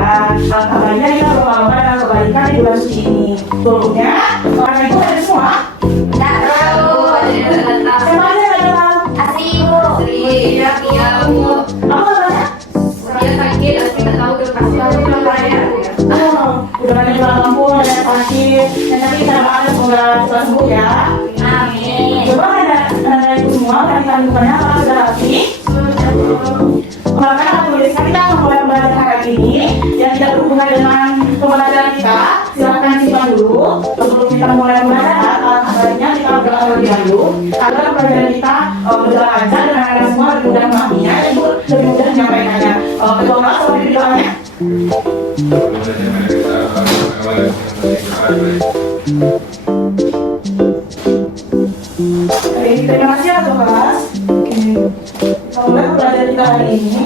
Dan kabarnya kita berlomba-lomba dalam kebaikan di bulan suci ini. Sebelumnya, orang ibu ada semua? Nggak tahu. Siapa aja yang datang? Asri ibu. Iya, Bu. Apa kabarnya? Dia sakit, Asri nggak tahu dia pasti ada yang lain. Udah banyak yang lampu, ada yang sakit. Dan nanti kita doakan semoga cepat sembuh ya. Amin. Coba anak ibu semua, kalian bukannya apa sudah rapi? Maka tuliskan kita memulai pembelajaran hari ini yang tidak berhubungan dengan pembelajaran kita. Silakan simpan dulu. Sebelum kita mulai pembelajaran, sebaiknya kita berdoa terlebih dahulu agar pembelajaran kita berjalan lancar dan anak-anak semua lebih mudah memahaminya dan lebih mudah menyampaikannya. Berdoa seperti doanya. Terima kasih atas kelas. Kita mulai pembelajaran kita hari ini.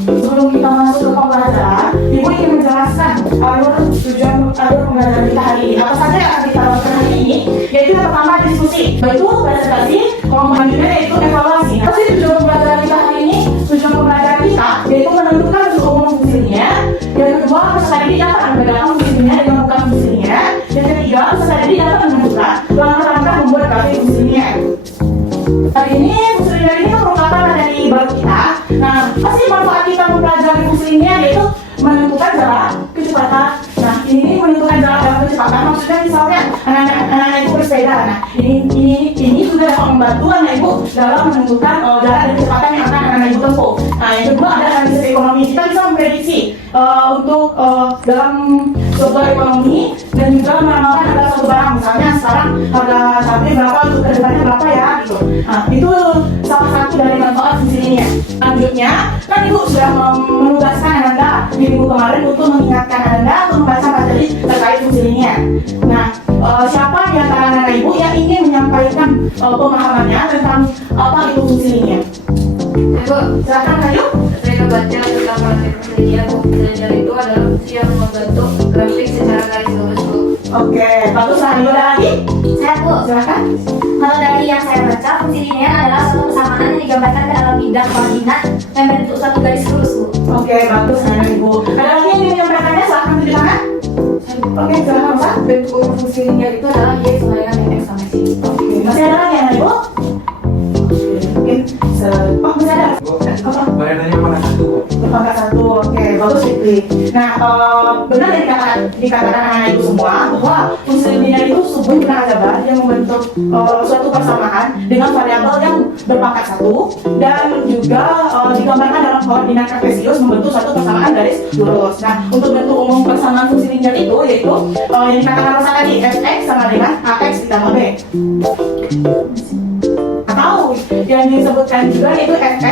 Sebelum kita masuk ke pembelajaran, Ibu ingin menjelaskan alur tujuan pembelajaran kita hari ini. Apa saja yang akan kita lakukan hari ini? Yaitu yang pertama diskusi, yaitu presentasi, selanjutnya yaitu evaluasi. Apa sih tujuan pembelajaran kita hari ini? Tujuan pembelajaran kita yaitu menentukan bentuk umum fungsinya. Yang kedua, peserta didik dapat membedakan fungsinya dengan bukan fungsinya. Yang ketiga, peserta didik dapat menentukan langkah-langkah membuat grafik fungsinya. Hari ini fungsi linear ini merupakan dari baru kita. Nah, pasti manfaat kita mempelajari fungsi linear yaitu menentukan jarak kecepatan. Nah, ini menentukan jarak dalam kecepatan. Maksudnya misalnya anak-anak ibu bersepeda. Nah, ini sudah dapat membantu anak ibu dalam menentukan jarak dan kecepatan yang akan anak ibu tempuh. Nah, yang kedua ada analisis ekonomi. Kita bisa memprediksi untuk dalam suatu ekonomi dan juga meramalkan harga suatu barang. Misalnya sekarang harga cabai berapa, untuk kedepannya berapa ya gitu. Nah, itu salah satu dari manfaat fungsi linear. Selanjutnya, kan ibu sudah menugaskan Anda di minggu kemarin untuk mengingatkan Anda untuk membaca materi terkait fungsi linear. Nah, siapa di antara anak ibu yang ingin menyampaikan pemahamannya tentang apa itu fungsi linear? Ibu, Silakan, ayo. saya baca tentang praktek fungsi linear. Fungsi linear itu adalah fungsi yang membentuk grafik secara garis lurus, Bu. Oke, bagus. Ayo ada lagi? Saya Bu. Silakan. Kalau dari yang saya baca, fungsi linear adalah suatu persamaan yang digambarkan ke dalam bidang koordinat yang membentuk suatu garis lurus, Bu. Oke, bagus anak ibu. Ada lagi yang ingin menyampaikannya? Silakan tunjuk tangan. Oke, silakan Pak. Bentuk umum fungsi linear itu adalah Y sama dengan X sama C. Oke, masih ada lagi anak ibu? Mungkin masih ada. Apa? Bayangannya pangkat satu. Pangkat satu. Oke, bagus Fikri. Nah, benar yang dikatakan anak ibu semua bahwa fungsi linear itu sebuah aljabar yang membentuk suatu persamaan dengan variabel yang berpangkat satu dan juga digambarkan dalam koordinat kartesius membentuk suatu persamaan garis lurus. Nah, untuk bentuk umum persamaan fungsi linear itu yaitu yang dikatakan Rosa tadi, fx sama dengan ax ditambah b. Atau yang disebutkan juga yaitu fx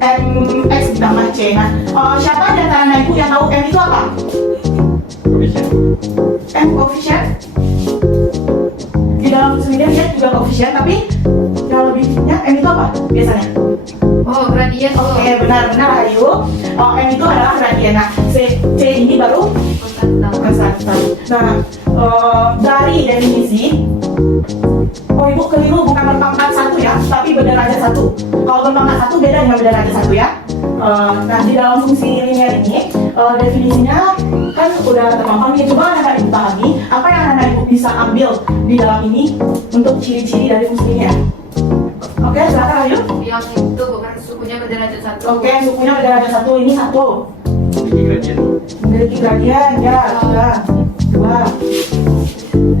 mx ditambah c. Nah, siapa di antara anak ibu yang tahu m itu apa? M koefisien. Di dalam fungsi linear dia juga koefisien, tapi yang lebihnya m itu apa biasanya? Oh, gradien. Oke, benar Ayu. M itu adalah gradien. Nah, C ini baru konstanta. Nah, dari definisi, ibu keliru, bukan berpangkat satu ya, tapi berderajat satu. Kalau berpangkat satu beda dengan berderajat satu ya. Nah, di dalam fungsi linear ini definisinya kan udah terpampang nih. Coba anak ibu pahami apa yang anak ibu bisa ambil di dalam ini untuk ciri-ciri dari fungsi linear. Oke, silakan Ayu. Yang itu bukan sukunya berderajat satu. Oke, sukunya berderajat satu, ini satu. Memiliki gradien, ya, sudah. Dua.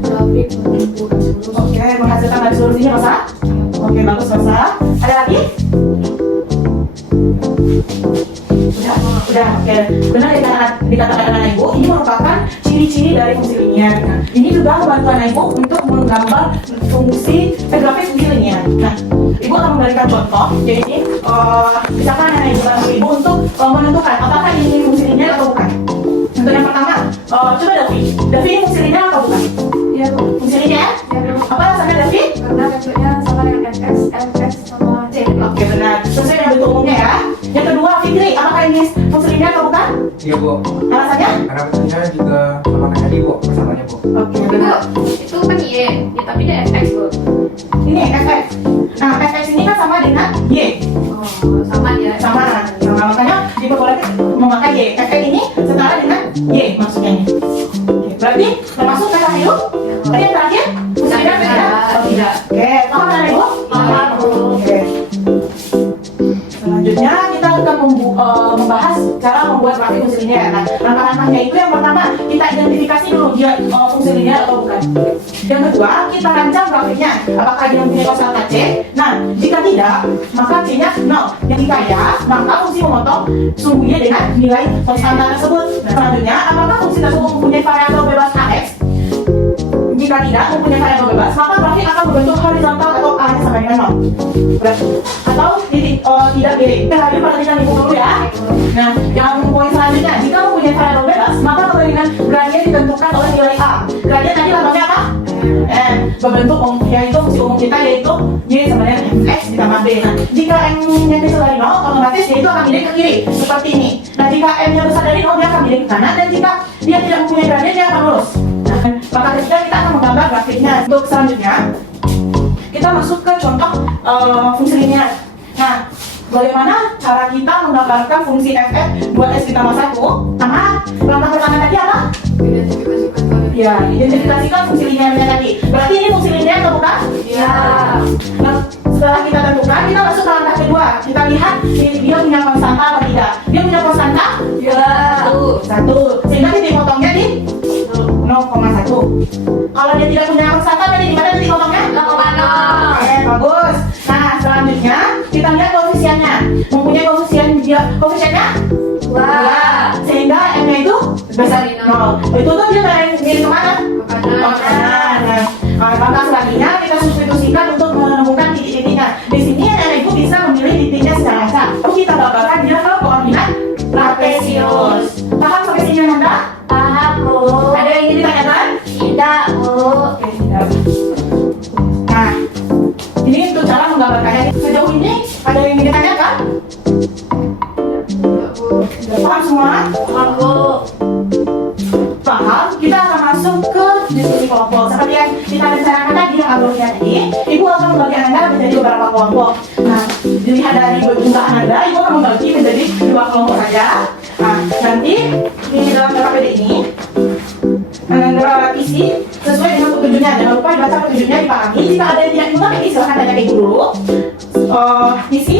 Grafik bentuk garis lurus. Oke, menghasilkan garis lurus ini Rosa. Oke, bagus Rosa. Ada lagi? Udah, oke. Benar dikatakan anak ibu, ini merupakan ciri-ciri dari fungsi linear. Nah, ini juga membantu anak ibu untuk menggambar grafik fungsi linear. Nah, ibu akan memberikan contoh, jadi misalkan anak ibu bantu ibu untuk menentukan apakah ini fungsi linear atau bukan. Untuk yang pertama, coba Davi ini fungsi linear atau bukan? Iya, Bu. Fungsi linear? Iya, Bu. Apa alasannya Davi? Karena bentuknya sama dengan fx, mx sama c. Oke, benar. Sesuai dengan bentuk umumnya ya. Yang kedua, Fitri, apakah ini fungsi linear atau bukan? Iya, Bu. Alasannya? Karena bentuknya juga sama kayak tadi, Bu. Persamanya, Bu. Oke, Bu, benar. itu kan Y, ya, tapi dia fx, Bu. Ini fx. Nah, fx ini kan sama dengan y. Oh, sama dia. Sama. Nah, makanya di boleh memakai Y. FX ini setara dengan Y maksudnya ini. Oke, berarti termasuk kata itu? Tadi yang terakhir? Fungsi linear tidak? Oh tidak. Oke, paham kan Ibu? Paham, Bu. Oke. Selanjutnya kita akan membahas cara membuat grafik fungsi linear. Nah, langkah-langkahnya itu yang pertama kita identifikasi dulu dia fungsi linear atau bukan. Yang kedua kita rancang grafiknya, apakah dia mempunyai konstan C. Nah, jika tidak, maka C-nya 0. Yang jika ya, maka fungsi memotong sungguhnya dengan nilai konstanta tersebut. Nah, selanjutnya, apakah fungsi tersebut mempunyai variabel bebas AX? Jika tidak mempunyai variabel bebas, maka grafik akan berbentuk horizontal atau A-nya sama dengan 0. Atau tidak miring. Kita hadir perhatikan Ibu dulu ya. Nah, yang poin selanjutnya, jika mempunyai variabel bebas, maka kemungkinan gradien ditentukan oleh nilai A. Gradien tadi lambangnya apa? Berbentuk yaitu fungsi umum kita yaitu Y sama dengan X ditambah B. Nah, jika M-nya kecil dari 0, otomatis dia itu akan miring ke kiri seperti ini. Nah, jika M-nya besar dari 0, dia akan miring ke kanan, dan jika dia tidak mempunyai gradien, dia akan lurus. Nah, maka ketika kita akan menggambar grafiknya. Untuk selanjutnya, kita masuk ke contoh fungsi linear. Nah, bagaimana cara kita menggambarkan fungsi fx 2x ditambah 1? Sama langkah pertama tadi apa? Identifikasikan kode. Ya, identifikasikan fungsi linearnya tadi. Berarti ini fungsi linear atau bukan? Ya. Nah, setelah kita tentukan, kita masuk ke langkah kedua. Kita lihat dia punya konstanta atau tidak. Dia punya konstanta? Ya. 1. Sehingga titik potongnya di 0,1. Kalau dia tidak punya konstanta, berarti di mana titik potongnya? 0,0. Oke, bagus. Nah, selanjutnya kita lihat koefisiennya. Mempunyai koefisiennya? 2. Sehingga M-nya itu besar dari 0. Itu tuh dia miring kemana? Kanan. Nah, langkah selanjutnya kita substitusikan untuk menemukan titik-titiknya. Di sini anak ibu bisa memilih titiknya secara acak. Lalu kita gambarkan dia ke koordinat trapesius. Paham sampai sini Nanda? Paham, Bu. Ada yang ingin ditanyakan? Tidak, Bu. Oke, tidak. Nah, ini untuk cara menggambarkannya. Sejauh ini ada yang ingin ditanyakan? Sudah paham semua? Paham, Bu. Paham? Kita akan masuk ke diskusi kelompok. Seperti yang kita rencanakan tadi yang alurnya tadi, Ibu akan membagi Anda menjadi beberapa kelompok. Nah, dilihat dari jumlah Anda, Ibu akan membagi menjadi 2 kelompok saja. Nah, nanti di dalam KPD ini Anda isi sesuai dengan petunjuknya. Jangan lupa dibaca petunjuknya, dipahami. Jika ada yang tidak mengerti, silahkan tanya ke Ibu dulu. Isi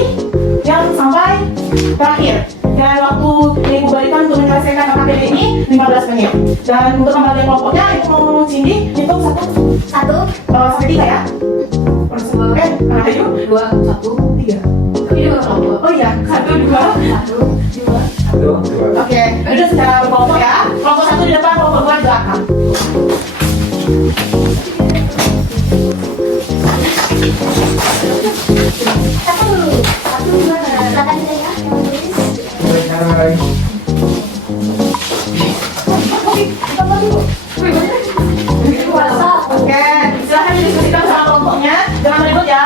yang sampai terakhir. Dan waktu yang Ibu berikan untuk menyelesaikan KPD ini 15 menit. Dan untuk kembali kelompoknya, Ibu mau Cindy hitung 1 sampai 3 ya. Ayo 2, 1, 3. Ini juga kelompok. Oh iya, 1, 2. 1, 2. Oke, udah secara kelompok ya. Kelompok 1 di depan, kelompok 2 di belakang. Satu gimana? Silakan saya yang menulis. Oke, silahkan didiskusikan sama kelompoknya. Jangan ribut ya.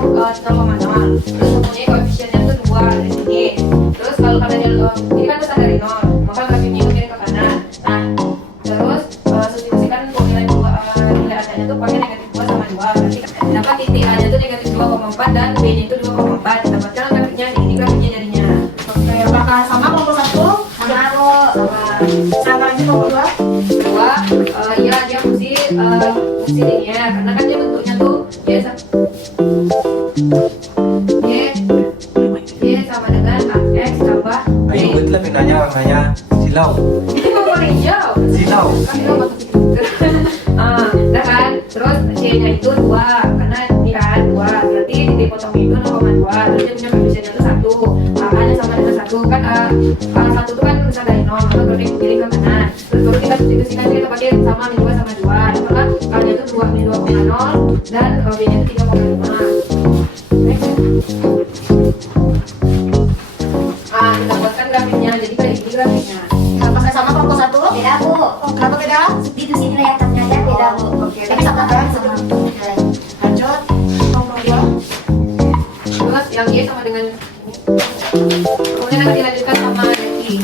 0,0. Terus mempunyai koefisiennya itu 2 dari sini. Terus kalau katanya ini kan besar dari 0, maka grafiknya itu miring ke kanan. Nah, terus substitusikan nilai A-nya itu pakai negatif 2 sama 2. Berarti dapat titik A-nya itu negatif 2,4 dan B-nya itu 2,4. Dapatkan grafiknya ini grafiknya jadinya. Oke, apakah sama kelompok 1? Sama Bu. Sama aja kelompok 2? Kedua, ya dia fungsi linier karena kan dia bentuknya tuh y sama dengan x tambah b. Ayo betul lah pindahnya warnanya silau. Itu warna hijau. Silau. Kan itu masuk nah kan, terus c-nya itu 2 karena ini kan 2 berarti dipotong itu 0,2 terus dia punya koefisiennya itu 1, A-nya sama dengan 1 kan A1 itu kan besar dari 0 maka berarti kiri ke kanan. Terus baru kita substitusikan kita pakai sama min 2 sama 2 maka A-nya itu 2 min 2,0 dan B-nya itu 3,5. Kita buatkan grafiknya jadi kayak gini grafiknya. Apakah sama kelompok 1? Beda Bu. Kenapa beda? Substitusi nilai atasnya aja beda Bu. Oke, Tapi sama kan sama. lanjut kelompok 2. Terus yang Y sama dengan ini. Kemudian nanti dilanjutkan sama Y.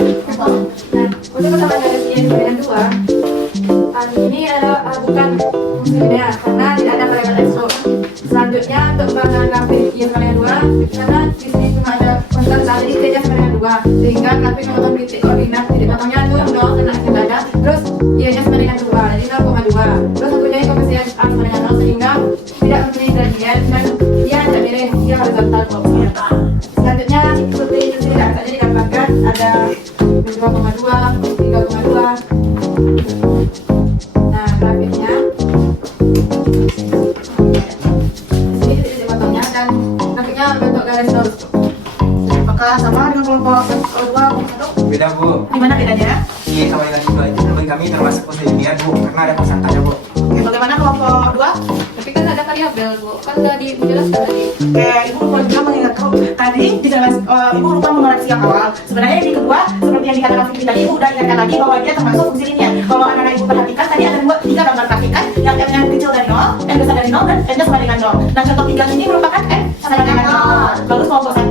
Untuk persamaan dari Y sama dengan 2, ini adalah bukan fungsi linear karena tidak ada variabel x. Selanjutnya untuk pengembangan grafik Y sama dengan 2, karena di sini cuma ada konstan jadi Y-nya sama dengan 2, sehingga grafik memotong titik koordinat titik potongnya itu 0 karena tidak ada. Terus Y-nya sama dengan 2, jadi 0,2. Terus mempunyai koefisien A sama dengan 0 sehingga tidak mempunyai gradien dan dia tidak miring, dia horizontal kelompoknya. Selanjutnya seperti itu tidak tadi didapatkan ada 2,2, 3,2. Nah grafiknya ini titik potongnya dan grafiknya bentuk garis lurus. Apakah sama dengan kelompok 2? Beda Bu. Di mana bedanya? Y sama dengan 2 itu menurut kami termasuk fungsi linier Bu karena ada persentasenya Bu. Oke, bagaimana kelompok 2? Tapi kan ada variabel Bu, kan udah dijelaskan tadi. Oke, Ibu lupa juga mengingatkan tadi Ibu lupa mengoreksi yang awal. Sebenarnya yang kedua, seperti yang dikatakan Fikri tadi, Ibu udah ingatkan lagi bahwa dia termasuk fungsi linier. Kalau anak-anak Ibu perhatikan, tadi ada 3 gambar grafikan yang M-nya kecil dari 0, M besar dari 0, dan N-nya sama dengan 0. Nah, contoh 3 ini merupakan M sama dengan 0. Lalu kelompok 1,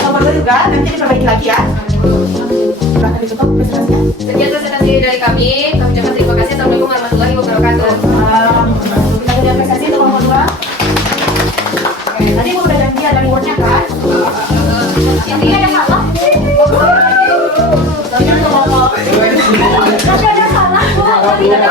kelompok 2 juga, nanti diperbaiki lagi ya. Silahkan ditutup presentasinya. Sekian presentasi dari kami ucapkan terima kasih. Assalamualaikum warahmatullahi wabarakatuh. Kita punya presentasi untuk kelompok 2. Oke, tadi Ibu udah janji ada rewardnya kan? Ini ada salah. Tapi kan kelompok Tapi ada salah Bu. Tapi ada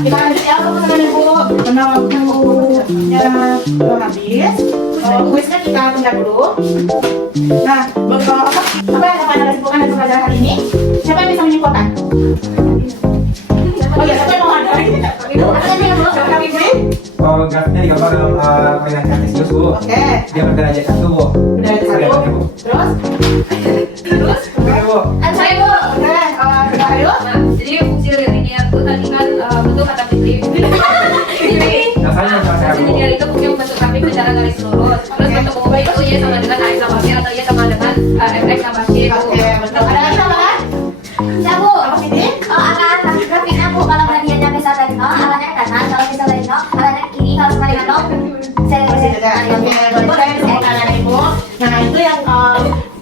kita lanjut ya teman-teman Ibu. Karena waktunya habis. Kuisnya kita tunda dulu. Nah, apa yang dapat Anda simpulkan dari pelajaran hari ini? Siapa yang bisa menyimpulkan? Oh iya, siapa yang mau ada? Oh, grafiknya digambar dalam koordinat kartesius Bu. Oke. Dia berderajat 1 Bu. Udah ada 1. Terus? Oke Bu. Saya Bu. Oke, ayo. Nah, jadi fungsi linier itu tadi kan bentuk kata Fitri. Dasarnya Fungsi Bu. linier itu punya bentuk grafik secara garis lurus. Terus bentuk umumnya itu Y sama dengan AX tambah B atau Y sama dengan FX tambah C. Oke, betul. Ada lagi tambahan? Ya Bu. Apa ini? Arah grafiknya Bu, kalau gradiennya besar dari 0, arahnya ke kanan. Kalau besar dari 0, arahnya ke kiri. Kalau sama dengan 0, saya Oke, betul dari pembelajaran Ibu. Nah, itu yang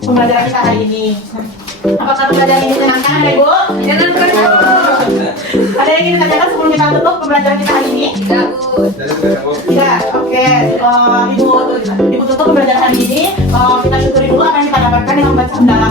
pembelajaran kita hari ini. Apakah pembelajaran ini menyenangkan ada Ibu? Jangan pernah. Ada yang ingin ditanyakan sebelum kita tutup pembelajaran kita hari ini? Tidak Bu. Tidak, oke. Ibu tutup pembelajaran hari ini. Kita syukuri dulu apa yang kita dapatkan dengan membaca mendalam.